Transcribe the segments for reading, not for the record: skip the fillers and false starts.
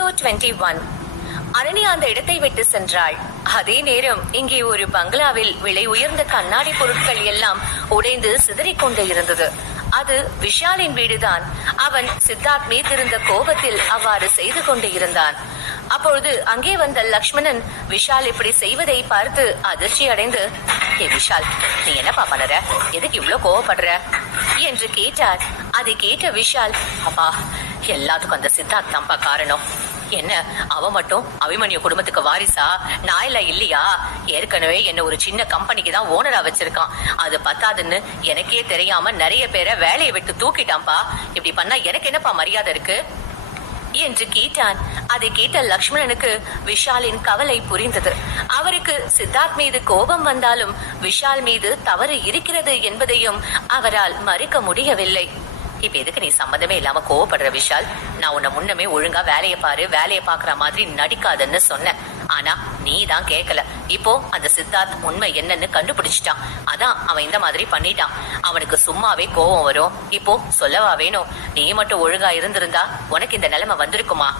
Episode 21. Ananya அந்த இடத்தை விட்டு சென்றாள். அதே நேரம் இங்கே ஒரு பங்களாவில் விலை உயர்ந்த கண்ணாடி பொருட்கள் எல்லாம் உடைந்து சிதறிக்கொண்டே இருந்தது. அது விஷாலின் வீடுதான். அவன் சித்தார்த் மீதிருந்த கோபத்தில் அவ்வாறு செய்து கொண்டே இருந்தான். அப்பொழுது அங்கே வந்த லக்ஷ்மணன் விஷால் இப்படி செய்வதை பார்த்து அதிர்ச்சி அடைந்து, ஏ விஷால், நீ என்னப்பா பண்ணற? எதுக்கு இவ்வளவு கோவப்படுற என்று கேட்டார். அதை கேட்ட விஷால், அப்பா, எல்லாத்துக்கும் அந்த சித்தார்த் தான்ப்பா காரணம். என்ன, அவ மட்டும் அபிமன்யு குடும்பத்துக்கு வாரிசா? நான் இல்ல இல்லையா? ஏற்கனவே என்ன ஒரு சின்ன கம்பெனிக்கு தான் ஓனரா வச்சிருக்கான். அது பத்தாதுன்னு எனக்கே தெரியாம நிறைய பேரை வேலையை விட்டு தூக்கிட்டான்பா. இப்படி பண்ணா எனக்கு என்னப்பா மரியாதை இருக்கு என்று கேட்டான். அதை கேட்ட லக்ஷ்மணனுக்கு விஷாலின் கவலை புரிந்தது. அவருக்கு சித்தார்த் மீது கோபம் வந்தாலும் விஷால் மீது தவறு இருக்கிறது என்பதையும் அவரால் மறுக்க முடியவில்லை. இப்ப எதுக்கு நீ சம்மந்தமே இல்லாம கோவப்படுற விஷால்? நான் உன்னை முன்னமே ஒழுங்கா வேலையை பாரு, வேலையை பாக்குற மாதிரி நடிக்காதன்னு சொன்னேன். ஆனா நீ தான் கேட்கல. இப்போ அந்த சித்தார்த் உண்மை என்னன்னு கண்டுபிடிச்சிட்டான். அதான் அவன் இந்த மாதிரி பண்ணிட்டான். அவனுக்கு சும்மாவே கோபம் வரும். இப்போ சொல்லவா வேணும்? நீ மட்டும் ஒழுங்கா இருந்திருந்தா உனக்கு இந்த நிலைமை வந்திருக்குமா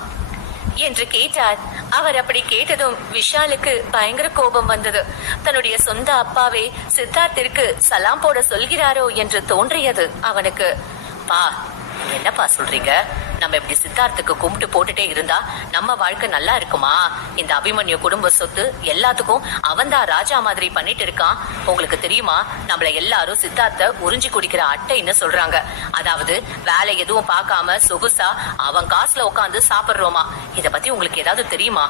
என்று கேட்டார். அவர் அப்படி கேட்டதும் விஷாலுக்கு பயங்கர கோபம் வந்தது. தன்னுடைய சொந்த அப்பாவே சித்தார்த்திற்கு சலாம் போட சொல்கிறாரோ என்று தோன்றியது அவனுக்கு. பா, என்னப்பா சொல்றீங்க? நம்ம இப்படி சித்தார்த்துக்கு கும்பிட்டு போட்டுட்டே இருந்தா நம்ம வாழ்க்கை நல்லா இருக்குமா? இந்த அபிமன்யு குடும்ப சொத்து எல்லாத்துக்கும் அவன்தான் ராஜா மாதிரி பண்ணிட்டு இருக்கான். உங்களுக்கு தெரியுமா, நம்மள எல்லாரும் சித்தார்த்த உறிஞ்சி குடிக்கிற அட்டைன்னு சொல்றாங்க. அதாவது வேலை எதுவும் பார்க்காம சொகுசா அவன் காசுல உட்காந்து சாப்பிடுறோமா? இத பத்தி உங்களுக்கு ஏதாவது தெரியுமா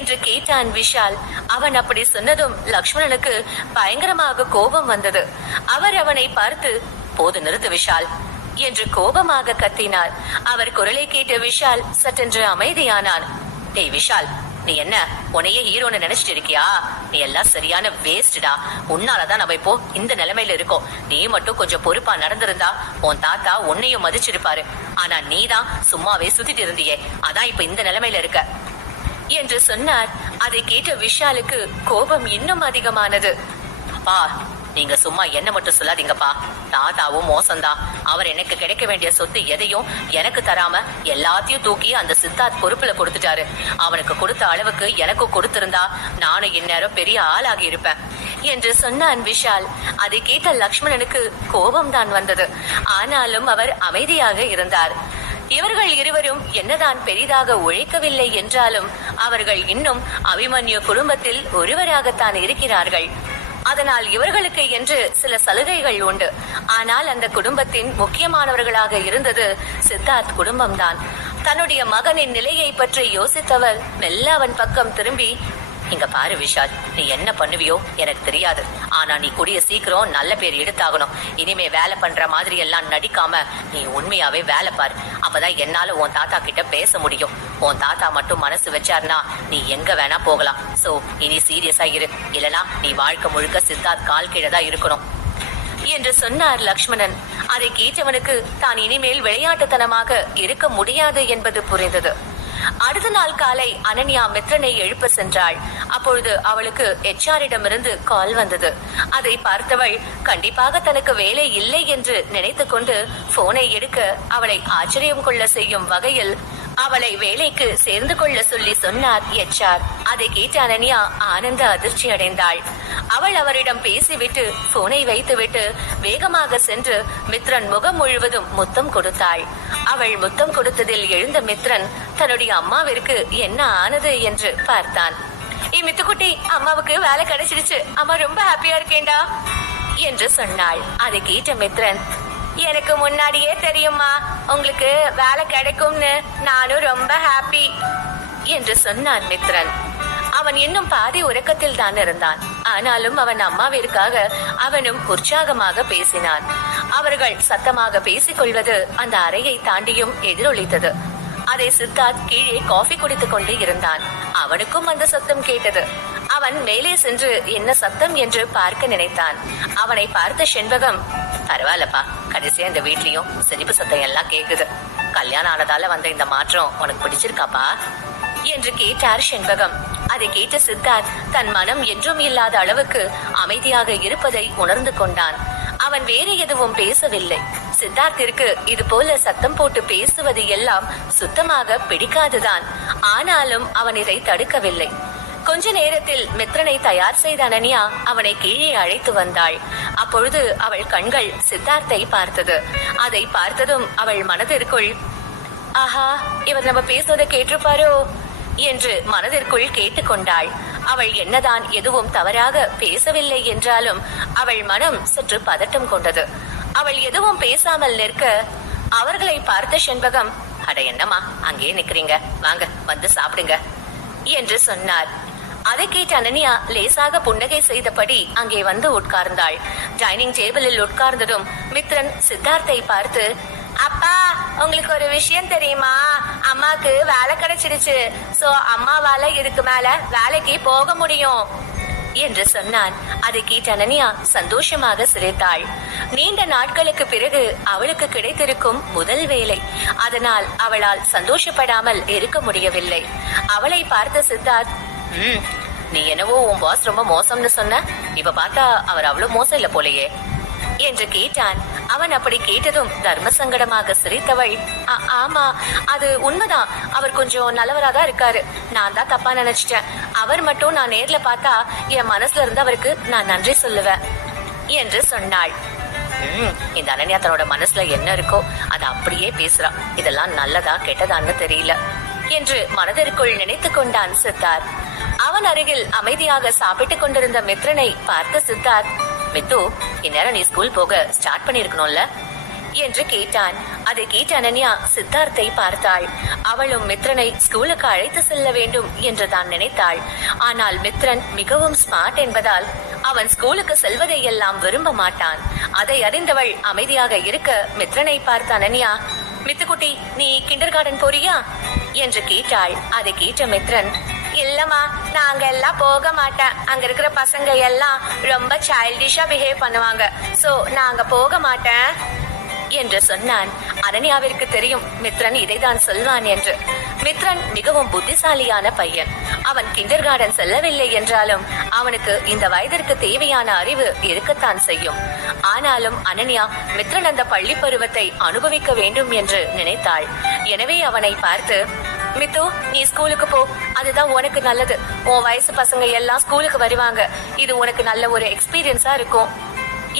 என்று கேட்டான் விஷால். அவன் அப்படி சொன்னதும் லக்ஷ்மணனுக்கு பயங்கரமாக கோபம் வந்தது. அவர் அவனை பார்த்து, போது நிறுத்து விஷால் என்று கோபமாக கத்தினார். அவர் குரலை கேட்ட விஷால் சற்றென்று அமைதியானான். டேய் விஷால், நீ என்ன உன்னையே ஹீரோன்னு நினைச்சிட்டு இருக்கியா? நீ எல்லாம் சரியான வேஸ்டா. உன்னாலதான் நம்ம இப்போ இந்த நிலைமையில இருக்கோம். நீ மட்டும் கொஞ்சம் பொறுப்பா நடந்திருந்தா உன் தாத்தா உன்னையும் மதிச்சிருப்பாரு. ஆனா நீதான் சும்மாவே சுத்திட்டு இருந்தியே, அதான் இப்ப இந்த நிலைமையில இருக்க என்று சொன்னார். அதை கேட்ட விஷாலுக்கு கோபம் இன்னும் அதிகமானது. அப்பா, நீங்க சும்மா என்ன மட்டும் சொல்லாதீங்கப்பா. தாத்தாவும் மோசம்தான். அவர் எனக்கு கிடைக்க வேண்டிய சொத்து எதையும் எனக்கு தராம எல்லாத்தையும் தூக்கி அந்த சித்தார்த் பொறுப்புல கொடுத்துட்டாரு. அவனுக்கு கொடுத்த அளவுக்கு எனக்கும் கொடுத்திருந்தா நானும் இந்நேரம் பெரிய ஆளாகி இருப்பேன் என்று சொன்னான் விஷால். அதை கேட்ட லக்ஷ்மணனுக்கு கோபம் தான் வந்தது. ஆனாலும் அவர் அமைதியாக இருந்தார். இவர்கள் இருவரும் என்னதான் பெரிதாக உழைக்கவில்லை என்றாலும் அவர்கள் இன்னும் அபிமன்யு குடும்பத்தில் ஒருவராகத்தான் இருக்கிறார்கள். அதனால் இவர்களுக்கு என்று சில சலுகைகள் உண்டு. ஆனால் அந்த குடும்பத்தின் முக்கியமானவர்களாக இருந்தது சித்தார்த் குடும்பம்தான். தன்னுடைய மகனின் நிலையை பற்றி யோசித்தவர் மெல்ல அவன் பக்கம் திரும்பி, இங்க பாரு விஷால், நீ என்ன பண்ணுவியோ எனக்கு தெரியாது. ஆனா நீ கூடிய சீக்கிரம் நல்ல பேர் எடுத்தாகணும். இனிமே வேலை பண்ற மாதிரி எல்லாம் நடிக்காம நீ உண்மையாவே வேலை பாரு. அப்பதான் என்னால உன் தாத்தா கிட்ட பேச முடியும். உன் தாத்தா மட்டும் மனசு வச்சாருனா நீ எங்க வேணா போகலாம். சோ இனி சீரியஸா இரு, இல்லனா நீ வாழ்க்கை முழுக்க சித்தார்த் கால் கீழதான் இருக்கணும் என்று சொன்னார் லக்ஷ்மணன். அதை கேட்டவனுக்கு தான் இனிமேல் விளையாட்டுத்தனமாக இருக்க முடியாது என்பது புரிந்தது. அடுத்த நாள் காலை அனன்யா மித்ரனை எழுப்ப சென்றாள். அப்பொழுது அவளுக்கு HR-இடமிருந்து கால் வந்தது. அதை பார்த்தவள் கண்டிப்பாக தனக்கு வேலை இல்லை என்று நினைத்து கொண்டு போனை எடுக்க அவளை ஆச்சரியம் கொள்ள செய்யும் வகையில் அவளை வேலைக்கு சேர்ந்து கொள்ள சொல்லி சொன்னார் HR. அதை கேட்ட அனன்யா ஆனந்த அதிர்ச்சி அடைந்தாள். அவள் அவரிடம் பேசிவிட்டு போனை வைத்துவிட்டு வேகமாக சென்று மித்ரன் முகம் முழுவதும் முத்தம் கொடுத்தாள். அவள் முத்தம் கொடுத்ததில் எழுந்த மித்ரன் தன்னுடைய அம்மாவிற்கு என்ன ஆனது என்று பார்த்தான். மித்துக்குட்டி, அம்மாவுக்கு வேலை கிடைச்சிடுச்சு. அம்மா ரொம்ப ஹாப்பியா இருக்கேன்டா என்று சொன்னாள். அதை கேட்ட மித்ரன், எனக்கு முன்னாடியே தெரியுமா உங்களுக்கு வேலை கிடைக்கும்னு, நானும் ரொம்ப ஹாப்பி என்று சொன்னான் மித்ரன். அவன் இன்னும் பாதி உறக்கத்தில் தான் இருந்தான். ஆனாலும் அவன் அம்மாவிற்காக அவனும் உற்சாகமாக பேசினான். அவர்கள் சத்தமாக பேசிக் கொள்வது அந்த அறையை தாண்டியும் எதிரொலித்தது. அதை சித்தார்த் கீழே காஃபி குடித்துக் கொண்டு இருந்தான். அவனுக்கும் அந்த சத்தம் கேட்டது. அவன் மேலே சென்று என்ன சத்தம் என்று பார்க்க நினைத்தான். அவனை பார்த்த செண்பகம், பரவாயில்லப்பா, கடைசியா இந்த வீட்லயும் சிரிப்பு சத்தம் எல்லாம் கேக்குது. கல்யாணம் ஆனதால வந்த இந்த மாற்றம் உனக்கு பிடிச்சிருக்காப்பா என்று கேட்டார் செண்பகம். அதை கேட்ட சித்தார்த் தன் மனம் என்றும் இல்லாத அளவுக்கு அமைதியாக இருப்பதை உணர்ந்து கொண்டான். அவன் வேறு எதுவும் பேசவில்லை. சித்தார்த்திற்கு இது போல சத்தம் போட்டு பேசுவது எல்லாம் சுத்தமாக பிடிக்காதுதான். ஆனாலும் அவன் இதை தடுக்கவில்லை. கொஞ்ச நேரத்தில் மித்ரனை தயார் செய்த அனன்யா அவனை கீழே அழைத்து வந்தாள். அப்பொழுது அவள் கண்கள் சித்தார்த்தை பார்த்தது. அதை பார்த்ததும் அவள் மனதிற்குள், ஆஹா, இவர் நம்ம பேசுவதை கேட்டிருப்பாரோ என்று மனதிற்குள் கேட்டுக்கொண்டாள். அவள் என்னதான் எதுவும் தவறாக பேசவில்லை என்றாலும் அவள் மனம் சற்று பதட்டம் கொண்டது. அவள் எதுவும் பேசாமல் நிற்க அவர்களை பார்த்த செண்பகம், அட என்னம்மா அங்கே நிக்கிறீங்க, வாங்க வந்து சாப்பிடுங்க என்று சொன்னார். அதை கேட்ட அனன்யா லேசாக புன்னகை செய்தபடி அங்கே வந்து உட்கார்ந்தாள். டைனிங் டேபிளில் உட்கார்ந்ததும் மித்ரன் சித்தார்த்தை பார்த்து, அப்பா, உங்களுக்கு ஒரு விஷயம் தெரியுமா? அம்மாக்கு வேலை கிடைச்சிடுச்சு. சோ அம்மாவால இதுக்கு மேல வேலைக்கு போக முடியும் என்று சொன்னான். அதை கேட்ட அனன்யா சந்தோஷமாக சிரித்தாள். நீண்ட நாட்களுக்கு பிறகு அவளுக்கு கிடைத்திருக்கும் முதல் வேலை. அதனால் அவளால் சந்தோஷப்படாமல் இருக்க முடியவில்லை. அவளை பார்த்த சித்தார்த், நீ என்னவோ உன் பாஸ் ரொம்ப மோசம்னு சொன்ன, இப்ப பார்த்தா அவர் அவ்வளவு மோசம் இல்ல போலையே என்று கேட்டான். அவன் அப்படி கேட்டதும் தர்ம சங்கடமாக சிரித்தவள், ஆமா, அது உண்மைதான். அவர் கொஞ்சம் நல்லவராதான் இருக்காரு. நான் தான் தப்பா நினைச்சிட்டேன். அவர் மட்டும் நான் நேர்ல பார்த்தா என் மனசுல இருந்து அவருக்கு நான் நன்றி சொல்லுவேன் என்று சொன்னாள். இந்த அனன்யா தன்னோட மனசுல என்ன இருக்கோ அதை அப்படியே பேசுறா. இதெல்லாம் நல்லதா கெட்டதான்னு தெரியல என்று மனதிற்குள் நினைத்து கொண்டான் சித்தார்த். அவன் அருகில் அமைதியாக சாப்பிட்டுக் கொண்டிருந்த மித்ரனை பார்த்த சித்தார்த், மித்து, இந்நேரம் நீ ஸ்கூல் போக ஸ்டார்ட் பண்ணிருக்கணும்ல என்று கேட்டான். அதை கேட்ட அனன்யா சித்தார்த்தை பார்த்தாள். அவளும் மித்ரனை ஸ்கூலுக்கு அழைத்து செல்ல வேண்டும் என்று தான் நினைத்தாள். ஆனால் மித்ரன் மிகவும் ஸ்மார்ட் என்பதால் அவன் ஸ்கூலுக்கு செல்வதை எல்லாம் விரும்ப மாட்டான். அதை அறிந்தவள் அமைதியாக இருக்க மித்ரனை பார்த்த அனன்யா, மித்துக்குட்டி, நீ கிண்டர் கார்டன் போறியா என்று கேட்டாள். அதை கேட்ட மித்ரன், இல்லம்மா, நாங்க எல்லாம் போக மாட்டேன். அங்க இருக்கிற பசங்க எல்லாம் ரொம்ப சைல்டிஷா பிஹேவ் பண்ணுவாங்க. சோ நாங்க போக மாட்டேன் என்று சொன்னான். அனன்யாவிற்கு தெரியும் மித்ரன் இதைதான் சொல்வான் என்று. மித்ரன் மிகவும் புத்திசாலியான பையன். அவன் கிண்டர் கார்டன் செல்லவில்லை என்றாலும் அவனுக்கு இந்த வயதிற்கு தேவையான அறிவு இருக்கத்தான் செய்யும். ஆனாலும் அனன்யா மித்ரன் அந்த பள்ளி பருவத்தை அனுபவிக்க வேண்டும் என்று நினைத்தாள். எனவே அவனை பார்த்து, மித்து, நீ ஸ்கூலுக்கு போ, அதுதான் உனக்கு நல்லது. உன் வயசு பசங்க எல்லாம் ஸ்கூலுக்கு வருவாங்க. இது உனக்கு நல்ல ஒரு எக்ஸ்பீரியன்ஸா இருக்கும்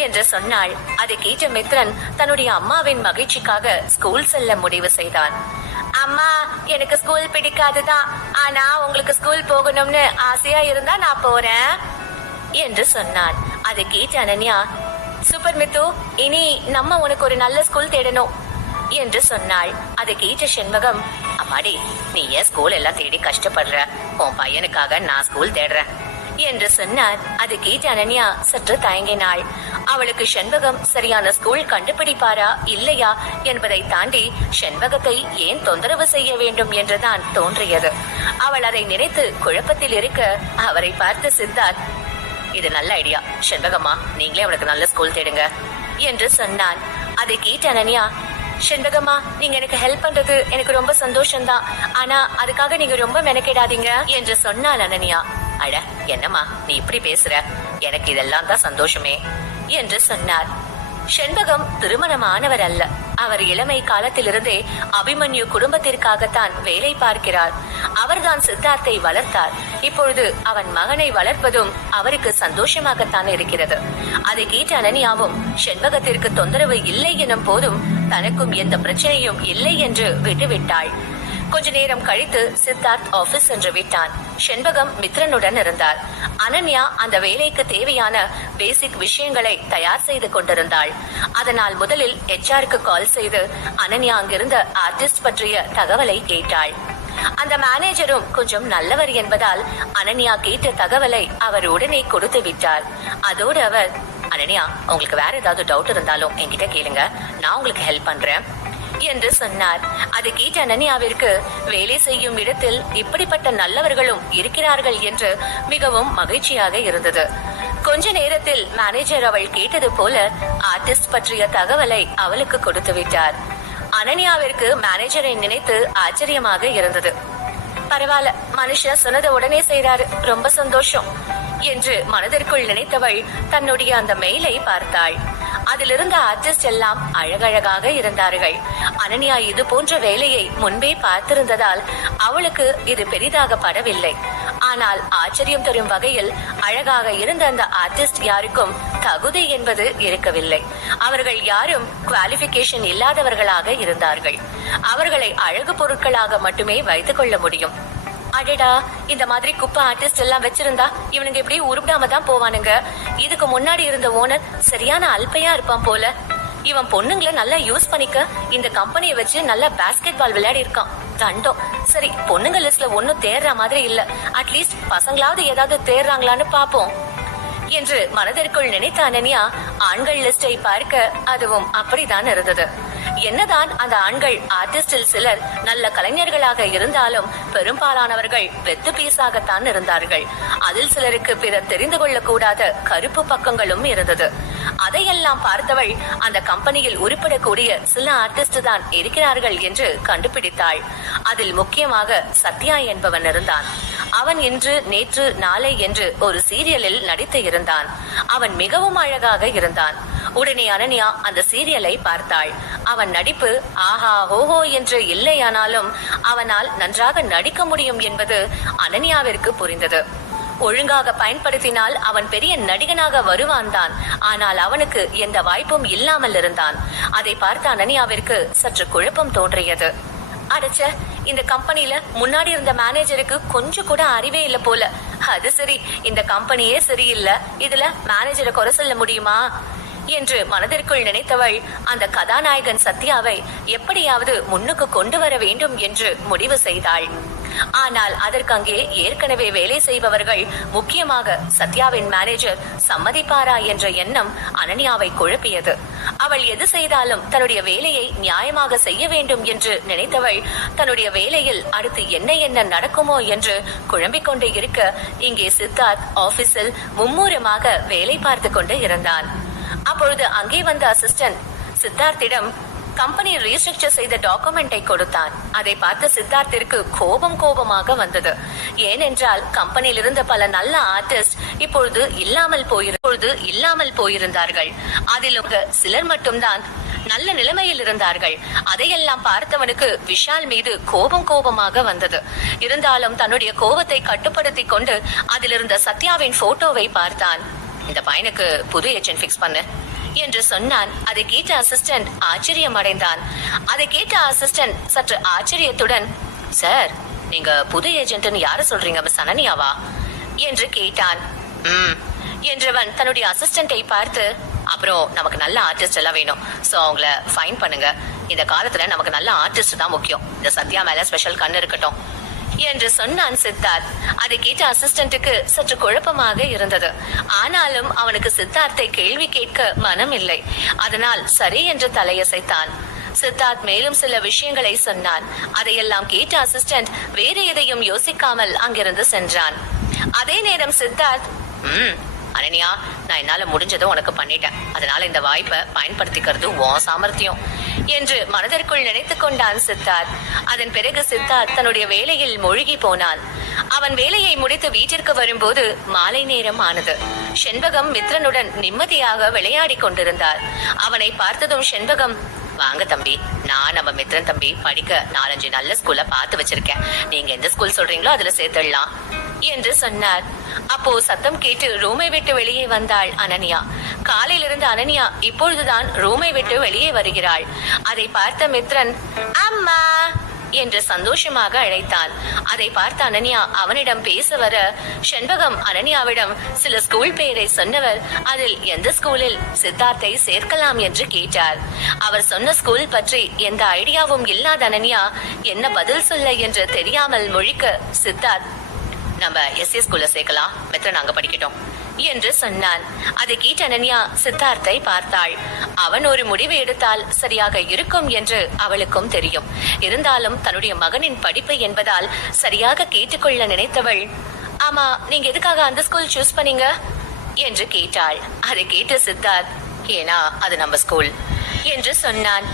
என்று சொன்னாள். அதை கேட்ட மித்ரன் தன்னுடைய அம்மாவின் மகிழ்ச்சிக்காக ஸ்கூல் செல்ல முடிவு செய்தான். அம்மா, எனக்கு ஸ்கூல் பிடிக்காதுதான். ஆனா உங்களுக்கு ஸ்கூல் போகணும்னு ஆசையா இருந்தா நான் போறேன் என்று சொன்னான். அதை கேட்ட அனன்யா, சூப்பர் மித்து, இனி நம்ம உனக்கு ஒரு நல்ல ஸ்கூல் தேடணும் என்று சொன்னாள். அதை கேட்ட செண்பகம், அம்மாடி, நீ ஏன் ஸ்கூல் எல்லாம் தேடி கஷ்டப்படுற? உன் பையனுக்காக நான் ஸ்கூல் தேடுறேன் என்று சொன்னார். அதை கேட்ட அனன்யா சற்று தயங்கினாள். அவளுக்கு செண்பகம் சரியான ஸ்கூல் கண்டுபிடிப்பாரா இல்லையா என்பதை தாண்டி செண்பகத்தை ஏன் தொந்தரவு செய்ய வேண்டும் என்றுதான் தோன்றியது. அவள் அதை நினைத்து குழப்பத்தில் இருக்க அவரை பார்த்து சித்தார்த், இது நல்ல ஐடியா செண்பகம்மா, நீங்களே அவளுக்கு நல்ல ஸ்கூல் தேடுங்க என்று சொன்னான். அதை கேட்ட அனன்யா, செண்பகம்மா, நீங்க எனக்கு ஹெல்ப் பண்றது எனக்கு ரொம்ப சந்தோஷம்தான். ஆனா அதுக்காக நீங்க ரொம்ப மெனக்கெடாதீங்க என்று சொன்னாள் அனன்யா. அட என்னம்மா நீ இப்படி பேசுற, எனக்கு இதெல்லாம் தான் சந்தோஷமே என்று சொன்னார். செண்பகம் திருமணமானவர் அல்ல. அவர் இளமை காலத்திலிருந்தே அபிமன்யு குடும்பத்திற்காகத்தான் வேலை பார்க்கிறார். அவர்தான் சித்தார்த்தை வளர்த்தார். இப்பொழுது அவன் மகனை வளர்ப்பதும் அவருக்கு சந்தோஷமாகத்தான் இருக்கிறது. அதை கேட்ட அனன்யாவும் செண்பகத்திற்கு தொந்தரவு இல்லை எனும் போதும் தனக்கும் எந்த பிரச்சனையும் இல்லை என்று விட்டுவிட்டாள். கொஞ்ச நேரம் கழித்து சித்தார்த் ஆபீஸ் சென்று விட்டான். செண்பகம் மித்ரனுடன் இருந்தார். அனன்யா அந்த வேலைக்கு தேவையான பேசிக் விஷயங்களை தயார் செய்து கொண்டிருந்தாள். அதனால் முதலில் HR-க்கு கால் செய்து அனன்யா அங்கிருந்த ஆர்டிஸ்ட் பற்றிய தகவலை கேட்டாள். அந்த மேனேஜரும் கொஞ்சம் நல்லவர் என்பதால் அனன்யா கேட்ட தகவலை அவர் உடனே கொடுத்து விட்டார். அதோடு அவர், அனன்யா, உங்களுக்கு வேற ஏதாவது டவுட் இருந்தாலும் என்கிட்ட கேளுங்க, நான் உங்களுக்கு ஹெல்ப் பண்றேன் என்று சொன்னார். அது கேட்ட அனன்யாவிற்கு வேலை செய்யும் இடத்தில் இப்படிப்பட்ட நல்லவர்களும் இருக்கிறார்கள் என்று மிகவும் மகிழ்ச்சியாக இருந்தது. கொஞ்ச நேரத்தில் மேனேஜர் அவள் கேட்டது போல ஆர்டிஸ்ட் பற்றிய தகவலை அவளுக்கு கொடுத்து விட்டார். அனன்யாவிற்கு மேனேஜரை நினைத்து ஆச்சரியமாக இருந்தது. பரவாயில்ல, மனுஷன் சொன்னதை உடனே செய்றாரு, ரொம்ப சந்தோஷம் என்று மனதிற்குள் நினைத்தவள் தன்னுடைய அந்த மெயிலை பார்த்தாள். அதில் இருந்த ஆர்டிஸ்ட் எல்லாம் அழகழகாக இருந்தார்கள். அனன்யா இது போன்ற வேலையை முன்பே பார்த்திருந்ததால் அவளுக்கு இது பெரிதாக படவில்லை. ஆனால் ஆச்சரியம் தரும் வகையில் அழகாக இருந்த அந்த ஆர்டிஸ்ட் யாருக்கும் தகுதி என்பது இருக்கவில்லை. அவர்கள் யாரும் குவாலிபிகேஷன் இல்லாதவர்களாக இருந்தார்கள். அவர்களை அழகு பொருட்களாக மட்டுமே வைத்துக் கொள்ள முடியும். அடடா, இந்த மாதிரி குப்பை ஆர்டிஸ்ட் எல்லாம் வச்சிருந்தா இவனுங்க எப்படி உருப்பிடாம தான் போவானுங்க. இதுக்கு முன்னாடி இருந்த ஓனர் சரியான அல்பையா இருப்பான் போல. இவன் பொண்ணுங்களை நல்லா யூஸ் பண்ணிக்க இந்த கம்பெனியை வச்சு நல்லா பாஸ்கெட் பால் விளையாடி இருக்கான். தண்டம். சரி, பொண்ணுங்க லிஸ்ட்ல ஒன்னும் தேர்ற மாதிரி இல்ல. அட்லீஸ்ட் பசங்களாவது ஏதாவது தேர்றாங்களான்னு பாப்போம் என்று மனதிற்குள் நினைத்த அனன்யா ஆண்கள் லிஸ்டை பார்க்க அதுவும் அப்படித்தான் இருந்தது. என்னதான் அந்த ஆண்கள் ஆர்டிஸ்டில் சிலர் நல்ல கலைஞர்களாக இருந்தாலும் பெரும்பாலானவர்கள் வெத்து பீஸாகத்தான் இருந்தார்கள். அதில் சிலருக்கு பிறர் தெரிந்து கொள்ளக்கூடாத கருப்பு பக்கங்களும் இருந்தது. அதையெல்லாம் பார்த்தவள் அந்த கம்பெனியில் உருப்படக்கூடிய சில ஆர்டிஸ்ட் தான் இருக்கிறார்கள் என்று கண்டுபிடித்தாள். அதில் முக்கியமாக சத்யா என்பவன் இருந்தான். அவன் இன்று நேற்று நாளை என்று ஒரு சீரியலில் நடித்து இருந்தான். அவன் மிகவும் அழகாக இருந்தான். உடனே அனன்யா அந்த சீரியலை பார்த்தாள். அவன் நடிப்பு ஆஹா ஓஹோ என்று இல்லையானாலும் அவனால் நன்றாக நடிக்க முடியும் என்பது அனன்யாவிற்கு புரிந்தது. ஒழுங்காக பயன்படுத்தினால் அவன் பெரிய நடிகனாக வருவான் தான். ஆனால் அவனுக்கு எந்த வாய்ப்பும் இல்லாமல் இருந்தான். அதை பார்த்த அனன்யாவிற்கு சற்று குழப்பம் தோன்றியது. அடச்ச, இந்த கம்பெனில முன்னாடி இருந்த மேனேஜருக்கு கொஞ்சம் கூட அறிவே இல்ல போல. அது சரி, இந்த கம்பெனியே சரியில்லை, இதுல மேனேஜரை குறை சொல்ல முடியுமா என்று மனதிற்குள் நினைத்தவள் அந்த கதாநாயகன் சத்யாவை எப்படியாவது முன்னுக்கு கொண்டு வர வேண்டும் என்று முடிவு செய்தாள். ஆனால் அதற்கு அங்கே ஏற்கனவே வேலை செய்பவர்கள், முக்கியமாக சத்யாவின் மேனேஜர் சம்மதிப்பாரா என்ற எண்ணம் அனன்யாவை குழப்பியது. அவள் எது செய்தாலும் தன்னுடைய வேலையை நியாயமாக செய்ய வேண்டும் என்று நினைத்தவள் தன்னுடைய வேலையில் அடுத்து என்ன நடக்குமோ என்று குழம்பிக் கொண்டே இருக்க, இங்கே சித்தார்த் ஆபீஸில் மும்முரமாக வேலை பார்த்து கொண்டு இருந்தான். அப்பொழுது அங்கே வந்த அசிஸ்டன்ட் சித்தார்த்திடம் கம்பெனி ரீஸ்ட்ரக்சர் செய்த டாக்குமெண்டை கொடுத்தான். அதை பார்த்த சித்தார்த்திற்கு கோபமாக வந்தது. ஏனென்றால் கம்பெனியில் இருந்த பல நல்ல ஆர்டிஸ்ட் இப்பொழுது இல்லாமல் போயிருந்தார்கள். அதிலும் சிலர் மட்டும்தான் நல்ல நிலைமையில் இருந்தார்கள். அதையெல்லாம் பார்த்தவனுக்கு விஷால் மீது கோபமாக வந்தது. இருந்தாலும் தன்னுடைய கோபத்தை கட்டுப்படுத்தி கொண்டு அதிலிருந்த சத்யாவின் போட்டோவை பார்த்தான். இந்த பையனுக்கு புது ஏஜென்ட் பிக்ஸ் பண்ணு என்று சொன்னான். அதை கேட்ட அசிஸ்டன்ட் ஆச்சரியம் அடைந்தான். அதை கேட்ட அசிஸ்டன்ட் சற்று ஆச்சரியத்துடன், சார், நீங்க புது ஏஜென்ட்னு யார சொல்றீங்க, மிஸ் அனன்யாவா என்று கேட்டான். என்றவன் தன்னுடைய அசிஸ்டன்டை பார்த்து, அப்புறம் நமக்கு நல்ல ஆர்டிஸ்ட் எல்லாம் வேணும், சோ அவங்கள ஃபைன் பண்ணுங்க. இந்த காலத்துல நமக்கு நல்ல ஆர்டிஸ்ட் தான் முக்கியம். இந்த சத்யா மேல ஸ்பெஷல் கண்ணு இருக்கட்டும் என்று சொன்னான் சித்தார்த். அதை கேட்ட அசிஸ்டன்ட்டுக்கு சற்று குழப்பமாக இருந்தது. ஆனாலும் அவனுக்கு சித்தார்த்தை கேள்வி கேட்க மனம் இல்லை. அதனால் சரி என்று தலையசைத்தான். சித்தார்த் மேலும் சில விஷயங்களை சொன்னான். அதையெல்லாம் கேட்ட அசிஸ்டன்ட் வேறு எதையும் யோசிக்காமல் அங்கிருந்து சென்றான். அதே நேரம் சித்தார்த், அனன்யா, நான் என்னால முடிஞ்சதும் உனக்கு பண்ணிட்டேன். அதனால இந்த வாய்ப்பை பயன்படுத்திக்கிறது உன் சாமர்த்தியம் என்று மனதிற்குள் நினைத்துக் கொண்டான் சித்தார்த். அதன் பிறகு சித்தார்த் தன்னுடைய வேலையில் மூழ்கி போனான். அவன் வேலையை முடித்து வீட்டிற்கு வரும்போது மாலை நேரம் ஆனது. செண்பகம் மித்ரனுடன் நிம்மதியாக விளையாடி கொண்டிருந்தார். அவனை பார்த்ததும் செண்பகம், வாங்க தம்பி, நான் நம்ம மித்ரன் தம்பி படிக்க 4-5 நல்ல ஸ்கூல்ல பார்த்து வச்சிருக்கேன். நீங்க எந்த ஸ்கூல் சொல்றீங்களோ அதுல சேர்த்துடலாம் என்று சொன்னார். அப்போ சத்தம் கேட்டு ரூமை விட்டு வெளியே வந்தாள் அனன்யா. காலையிலிருந்து அனன்யா இப்பொழுதுதான் ரூமை விட்டு வெளியே வருகிறாள். அதை பார்த்த மித்ரன், அம்மா என்று சந்தோஷமாக அழைத்தான். அதை பார்த்த அனன்யா அவனிடம் பேச வர, செண்பகம் அனன்யாவிடம் சில ஸ்கூல் பெயரை சொன்னவர் அதில் எந்த ஸ்கூலில் சித்தார்த்தை சேர்க்கலாம் என்று கேட்டார். அவர் சொன்ன ஸ்கூல் பற்றி எந்த ஐடியாவும் இல்லாத அனன்யா என்ன பதில் சொல்ல என்று தெரியாமல் முழிக்க, சித்தார்த், நம்ம எஸ்எஸ் ஸ்கூல்ல சேர்க்கலாம், மித்ரன் அங்க படிக்கட்டும் என்று சொன்னான். அதை கேட்ட அனன்யா சித்தார்த்தை பார்த்தாள். அவன் ஒரு முடிவு எடுத்தால் சரியாக இருக்கும் என்று அவளுக்கும் தெரியும். இருந்தாலும் தன்னுடைய மகனின் படிப்பு என்பதால் சரியாக கேட்டுக்கொள்ள நினைத்தவள், ஆமா, நீங்க எதுக்காக அந்த ஸ்கூல் சூஸ் பண்ணீங்க என்று கேட்டாள். அதை கேட்ட சித்தார்த், ஏன்னா அது நம்ம ஸ்கூல் என்று சொன்னான்.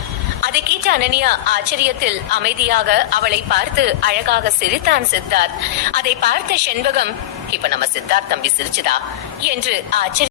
அதை கேட்ட அனன்யா ஆச்சரியத்தில் அமைதியாக அவளை பார்த்து அழகாக சிரித்தான் சித்தார்த். அதை பார்த்த செண்பகம், இப்ப நம்ம சித்தார்த் தம்பி சிரிச்சுதா என்று ஆச்சரிய